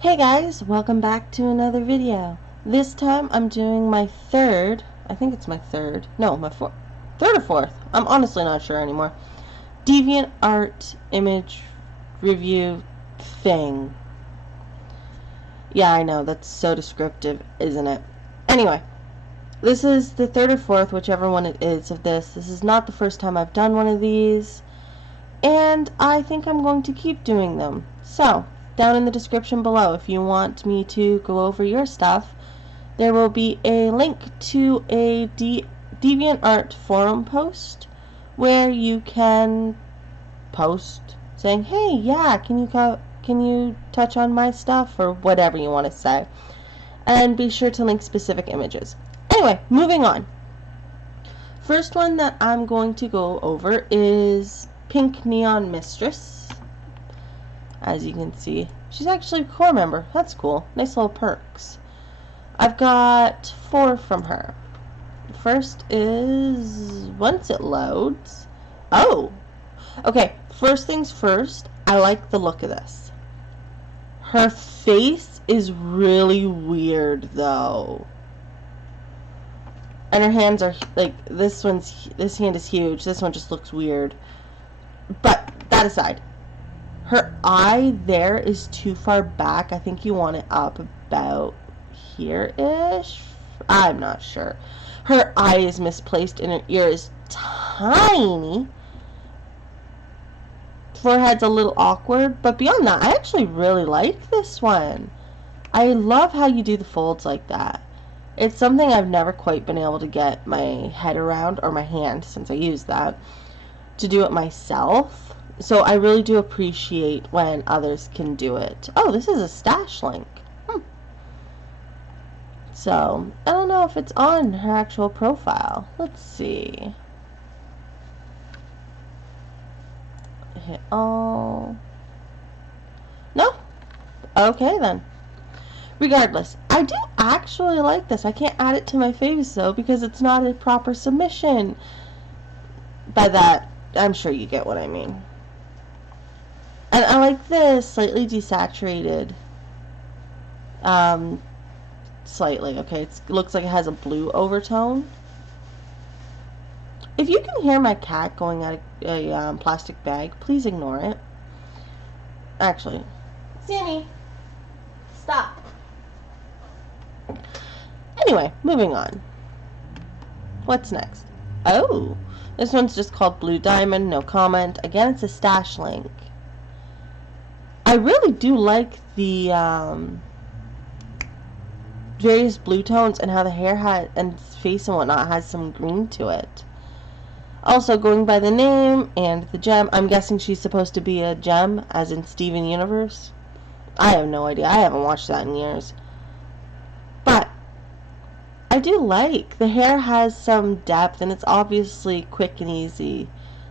Hey guys, welcome back to another video. This time I'm doing my third, I think it's my third, no, my third or fourth, I'm honestly not sure anymore, Deviant ART image review thing. Yeah, I know, that's so descriptive, isn't it? Anyway, this is the third or fourth, whichever one it is of this. This is not the first time I've done one of these, and I think I'm going to keep doing them. So, down in the description below, if you want me to go over your stuff, there will be a link to a DeviantArt forum post where you can post saying, hey, yeah, can you touch on my stuff, or whatever you want to say. And be sure to link specific images. Anyway, moving on. First one that I'm going to go over is PinkNeonMistress. As you can see, she's actually a core member. That's cool. Nice little perks. I've got 4 from her. First is, once it loads, oh, okay, first things first, I like the look of this. Her face is really weird though. And her hands are, like, this hand is huge, this one just looks weird. But, that aside, her eye there is too far back. I think you want it up about here-ish. I'm not sure. Her eye is misplaced and her ear is tiny. Forehead's a little awkward, but beyond that, I actually really like this one. I love how you do the folds like that. It's something I've never quite been able to get my head around, or my hand, since I use that, to do it myself. So I really do appreciate when others can do it. Oh, this is a stash link. So, I don't know if it's on her actual profile. Let's see. Hit all. No? Okay then. Regardless, I do actually like this. I can't add it to my faves though because it's not a proper submission. By that, I'm sure you get what I mean. And I like this slightly desaturated. Slightly, okay. It looks like it has a blue overtone. If you can hear my cat going out of a plastic bag, please ignore it. Actually, Sammy, stop. Anyway, moving on. What's next? Oh, this one's just called Blue Diamond, no comment. Again, it's a stash link. I really do like the various blue tones and how the hair and face and whatnot has some green to it. Also, going by the name and the gem, I'm guessing she's supposed to be a gem, as in Steven Universe. I have no idea. I haven't watched that in years. But I do like the hair has some depth, and it's obviously quick and easy.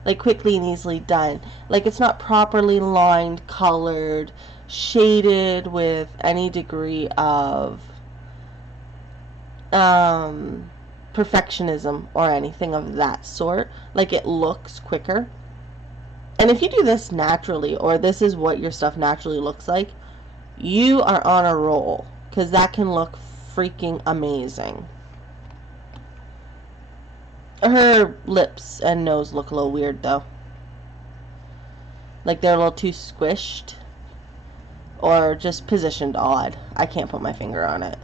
Like, quickly and easily done. Like, it's not properly lined, colored, shaded with any degree of perfectionism or anything of that sort. Like, it looks quicker. And if you do this naturally, or this is what your stuff naturally looks like, you are on a roll, because that can look freaking amazing. Her lips and nose look a little weird though. Like they're a little too squished. Or just positioned odd. I can't put my finger on it.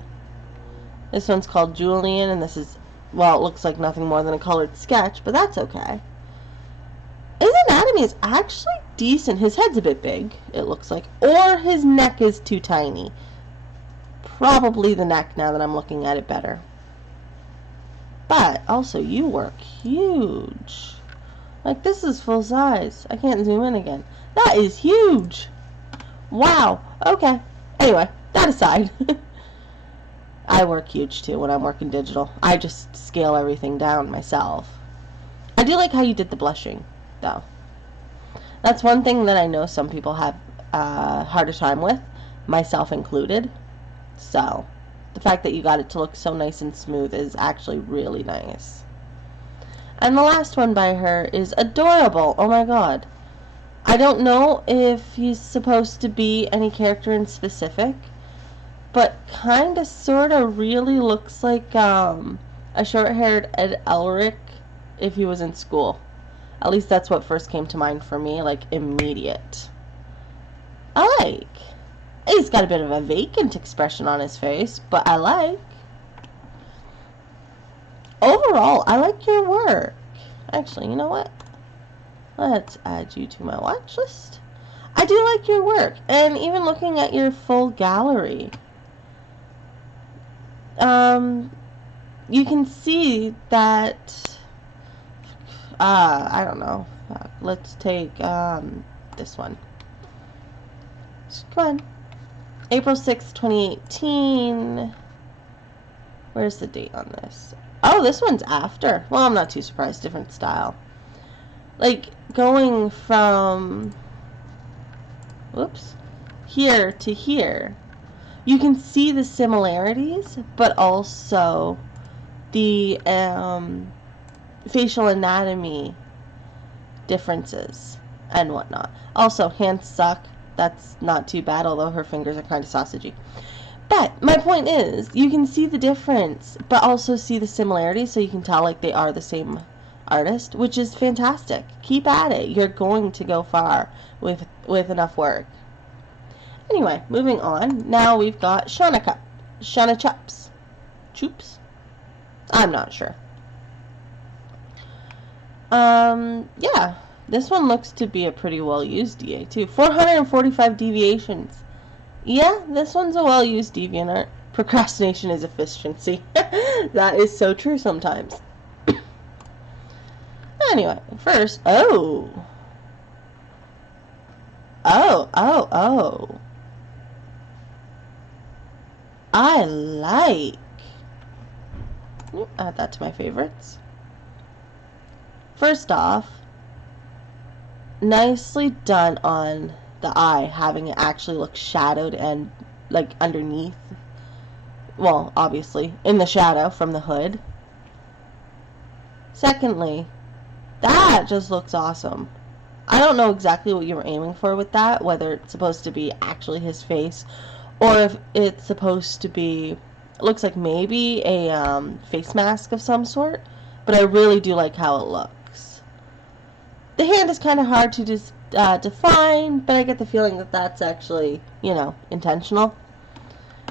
This one's called Julian, and this is, well, it looks like nothing more than a colored sketch, but that's okay. His anatomy is actually decent. His head's a bit big, it looks like. Or his neck is too tiny. Probably the neck now that I'm looking at it better. But also, you work huge. Like, this is full size. I can't zoom in again. That is huge. Wow. Okay. Anyway, that aside. I work huge too when I'm working digital. I just scale everything down myself. I do like how you did the blushing, though. That's one thing that I know some people have a harder time with, myself included. So, the fact that you got it to look so nice and smooth is actually really nice. And the last one by her is adorable. Oh my god. I don't know if he's supposed to be any character in specific. but kind of sort of really looks like a short-haired Ed Elric if he was in school. At least that's what first came to mind for me, like immediate. I like. He's got a bit of a vacant expression on his face, but I like. Overall, I like your work. Actually, you know what? Let's add you to my watch list. I do like your work, and even looking at your full gallery, you can see that, I don't know, let's take, this one. Come on. April 6th, 2018. Where's the date on this? Oh, this one's after. Well, I'm not too surprised. Different style. Like, going from, whoops, here to here. You can see the similarities, but also the facial anatomy differences and whatnot. Also, hands suck. That's not too bad, although her fingers are kind of sausagey. But my point is, you can see the difference, but also see the similarities, so you can tell like they are the same artist, which is fantastic. Keep at it. You're going to go far with enough work. Anyway, moving on. Now we've got ShanaChups. Choops? I'm not sure. Yeah. This one looks to be a pretty well-used DA, too. 445 deviations. Yeah, this one's a well-used DeviantArt. Procrastination is efficiency. That is so true sometimes. Anyway, first, oh. I like. Add that to my favorites. First off, nicely done on the eye, having it actually look shadowed and like underneath, well, obviously in the shadow from the hood. Secondly, that just looks awesome. I don't know exactly what you were aiming for with that, whether it's supposed to be actually his face or if it's supposed to be, it looks like maybe a face mask of some sort, but I really do like how it looks. The hand is kind of hard to define, but I get the feeling that that's actually, you know, intentional.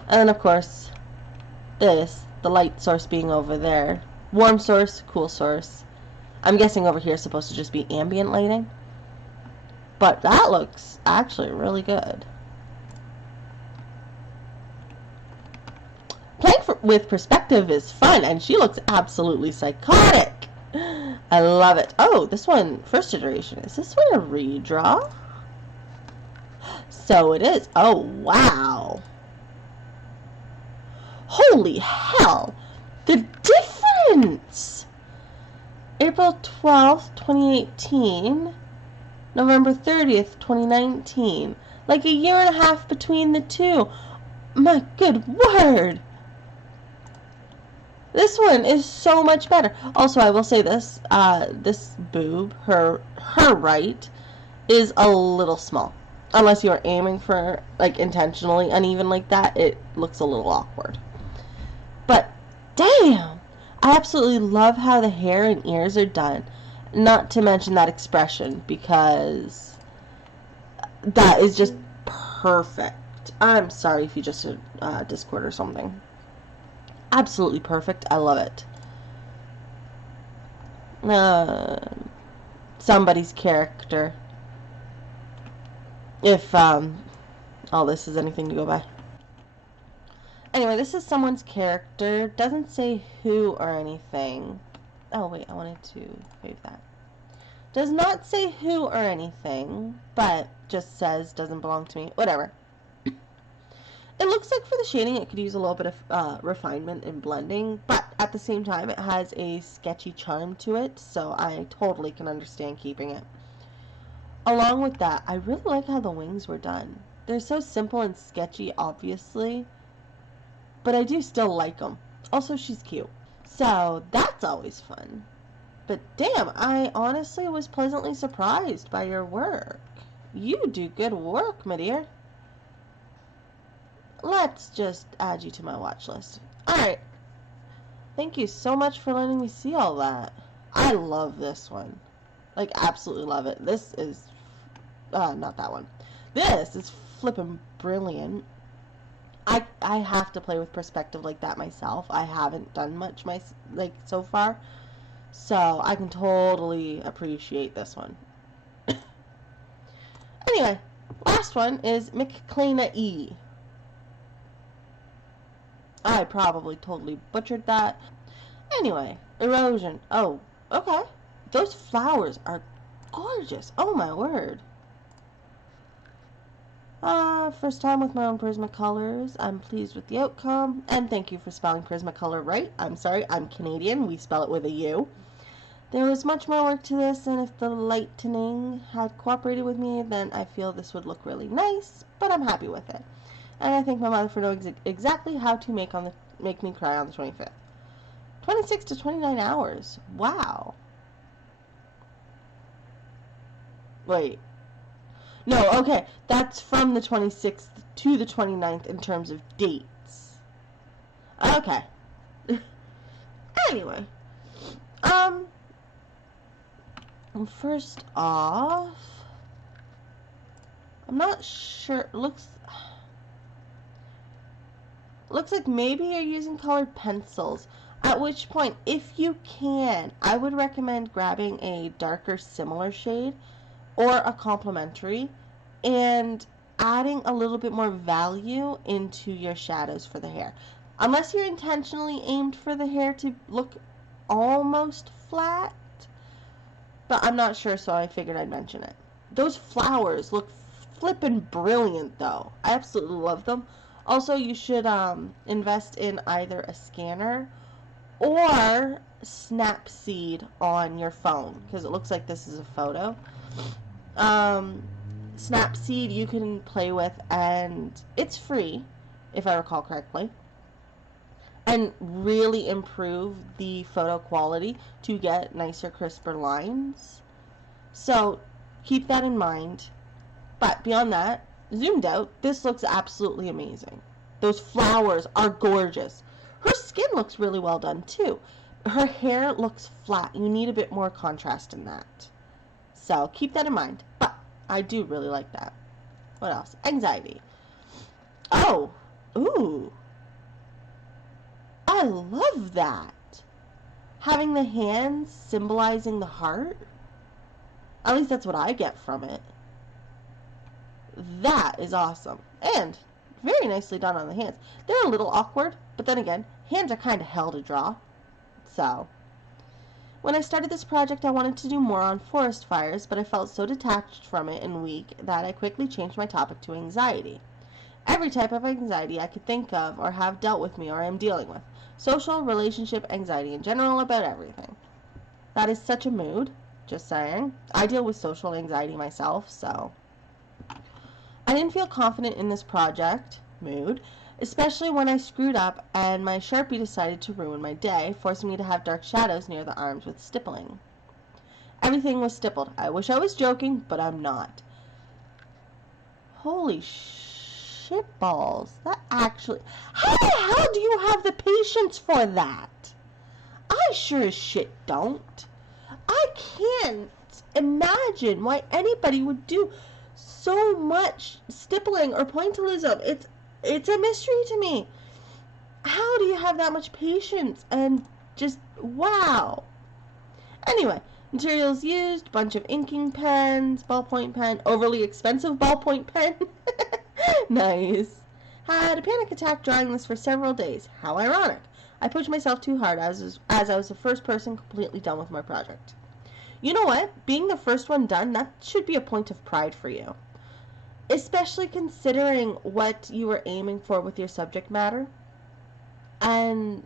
And then, of course, this, the light source being over there. Warm source, cool source. I'm guessing over here is supposed to just be ambient lighting. But that looks actually really good. Playing with perspective is fun, and she looks absolutely psychotic. I love it. Oh, this one, first iteration. Is this one a redraw? So it is. Oh, wow. Holy hell. The difference! April 12th, 2018. November 30th, 2019. Like a year and a half between the two. My good word. This one is so much better. Also, I will say this, this boob, her right, is a little small. Unless you are aiming for, like, intentionally uneven like that, it looks a little awkward. But, damn! I absolutely love how the hair and ears are done. Not to mention that expression, because that is just perfect. I'm sorry if you just Discord or something. Absolutely perfect. I love it. Somebody's character. If all this is anything to go by. Anyway, this is someone's character. Doesn't say who or anything. Oh wait, I wanted to save that. Does not say who or anything, but just says doesn't belong to me. Whatever. It looks like for the shading it could use a little bit of refinement and blending, but at the same time it has a sketchy charm to it, so I totally can understand keeping it. Along with that, I really like how the wings were done. They're so simple and sketchy, obviously, but I do still like them. Also, she's cute, so that's always fun. But damn, I honestly was pleasantly surprised by your work. You do good work, my dear. let's just add you to my watch list. Alright. Thank you so much for letting me see all that. I love this one. Like, absolutely love it. This is... not that one. This is flippin' brilliant. I have to play with perspective like that myself. I haven't done much so far. So, I can totally appreciate this one. Anyway, last one is McClaynaEE. I probably totally butchered that. Anyway, erosion. Oh, okay. Those flowers are gorgeous. Oh my word. First time with my own Prismacolors. I'm pleased with the outcome. And thank you for spelling Prismacolor right. I'm sorry, I'm Canadian. We spell it with a U. There was much more work to this, and if the lightening had cooperated with me, then I feel this would look really nice, but I'm happy with it. And I thank my mother for knowing exactly how to make me cry on the 25th. 26 to 29 hours. Wow. Wait. No, okay. That's from the 26th to the 29th in terms of dates. Okay. Anyway. First off, I'm not sure. Looks like maybe you're using colored pencils. At which point, if you can, I would recommend grabbing a darker similar shade or a complementary and adding a little bit more value into your shadows for the hair. Unless you're intentionally aimed for the hair to look almost flat, but I'm not sure, so I figured I'd mention it. Those flowers look flippin' brilliant, though. I absolutely love them. Also, you should invest in either a scanner or Snapseed on your phone, because it looks like this is a photo. Snapseed you can play with, and it's free, if I recall correctly, and really improve the photo quality to get nicer, crisper lines. So keep that in mind. But beyond that, zoomed out, this looks absolutely amazing. Those flowers are gorgeous. Her skin looks really well done too. Her hair looks flat. You need a bit more contrast in that. So keep that in mind. But I do really like that. What else? Anxiety. Oh, ooh. I love that. Having the hands symbolizing the heart. At least that's what I get from it. That is awesome. And very nicely done on the hands. They're a little awkward, but then again, hands are kind of hell to draw. So, when I started this project, I wanted to do more on forest fires, but I felt so detached from it and weak that I quickly changed my topic to anxiety. Every type of anxiety I could think of or have dealt with me or am dealing with. Social, relationship, anxiety in general, about everything. That is such a mood, just saying. I deal with social anxiety myself, so I didn't feel confident in this project, mood, especially when I screwed up and my Sharpie decided to ruin my day, forcing me to have dark shadows near the arms with stippling. Everything was stippled. I wish I was joking, but I'm not. Holy shit balls. That actually... How the hell do you have the patience for that? I sure as shit don't. I can't imagine why anybody would do so much stippling or pointillism. It's a mystery to me. How do you have that much patience? And just, wow. Anyway, materials used, bunch of inking pens, ballpoint pen, overly expensive ballpoint pen. Nice. Had a panic attack drawing this for several days. How ironic. I pushed myself too hard as I was the first person completely done with my project. You know what? Being the first one done, that should be a point of pride for you. Especially considering what you were aiming for with your subject matter. Or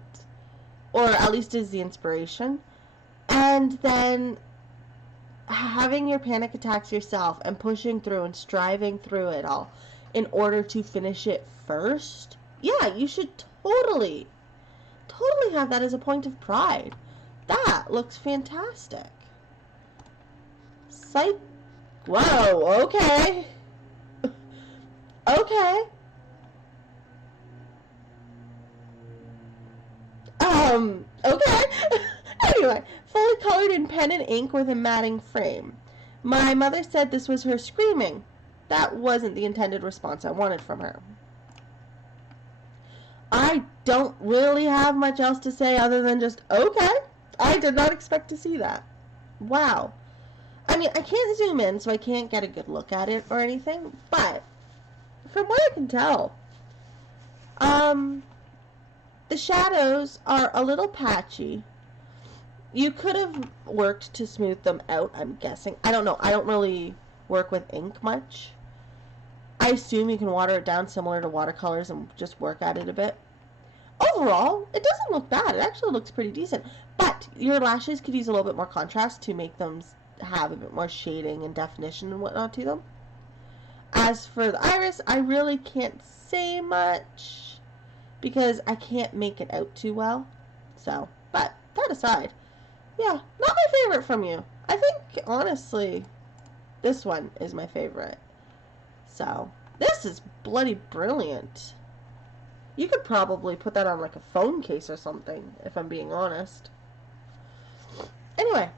at least is the inspiration. And then having your panic attacks yourself and pushing through and striving through it all in order to finish it first. Yeah, you should totally have that as a point of pride. That looks fantastic. Psych. Whoa, okay. Okay. Okay. Anyway, fully colored in pen and ink with a matting frame. My mother said this was her screaming. That wasn't the intended response I wanted from her. I don't really have much else to say other than just, okay. I did not expect to see that. Wow. I mean, I can't zoom in, so I can't get a good look at it or anything, but from what I can tell, the shadows are a little patchy. You could have worked to smooth them out, I'm guessing. I don't know. I don't really work with ink much. I assume you can water it down similar to watercolors and just work at it a bit. Overall, it doesn't look bad. It actually looks pretty decent. But your lashes could use a little bit more contrast to make them have a bit more shading and definition and whatnot to them. As for the iris, I really can't say much because I can't make it out too well. So, but that aside, yeah, not my favorite from you. I think, honestly, this one is my favorite. So, this is bloody brilliant. You could probably put that on like a phone case or something, if I'm being honest. Anyway,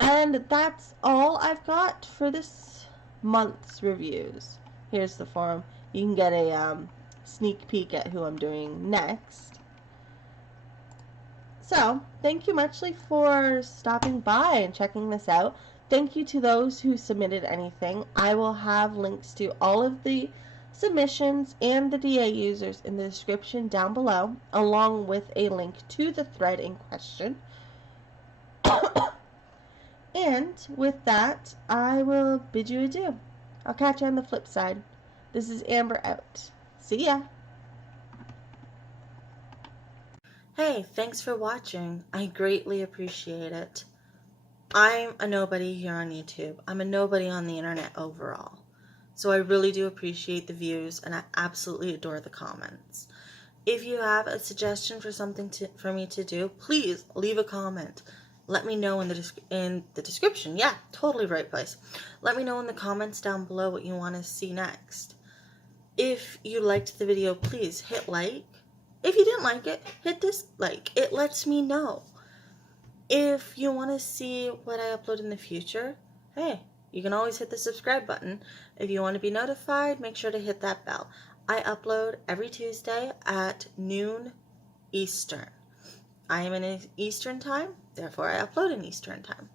and that's all I've got for this month's reviews. Here's the forum. You can get a sneak peek at who I'm doing next. So, thank you muchly for stopping by and checking this out. Thank you to those who submitted anything. I will have links to all of the submissions and the DA users in the description down below, along with a link to the thread in question. And with that, I will bid you adieu. I'll catch you on the flip side. This is Amber out. See ya! Hey, thanks for watching. I greatly appreciate it. I'm a nobody here on YouTube. I'm a nobody on the internet overall. So I really do appreciate the views, and I absolutely adore the comments. If you have a suggestion for something for me to do, please leave a comment. Let me know in the description. Yeah, totally right place. Let me know in the comments down below what you want to see next. If you liked the video, please hit like. If you didn't like it, hit dislike. It lets me know. If you want to see what I upload in the future, hey, you can always hit the subscribe button. If you want to be notified, make sure to hit that bell. I upload every Tuesday at noon Eastern. I am in Eastern time, therefore I upload in Eastern time.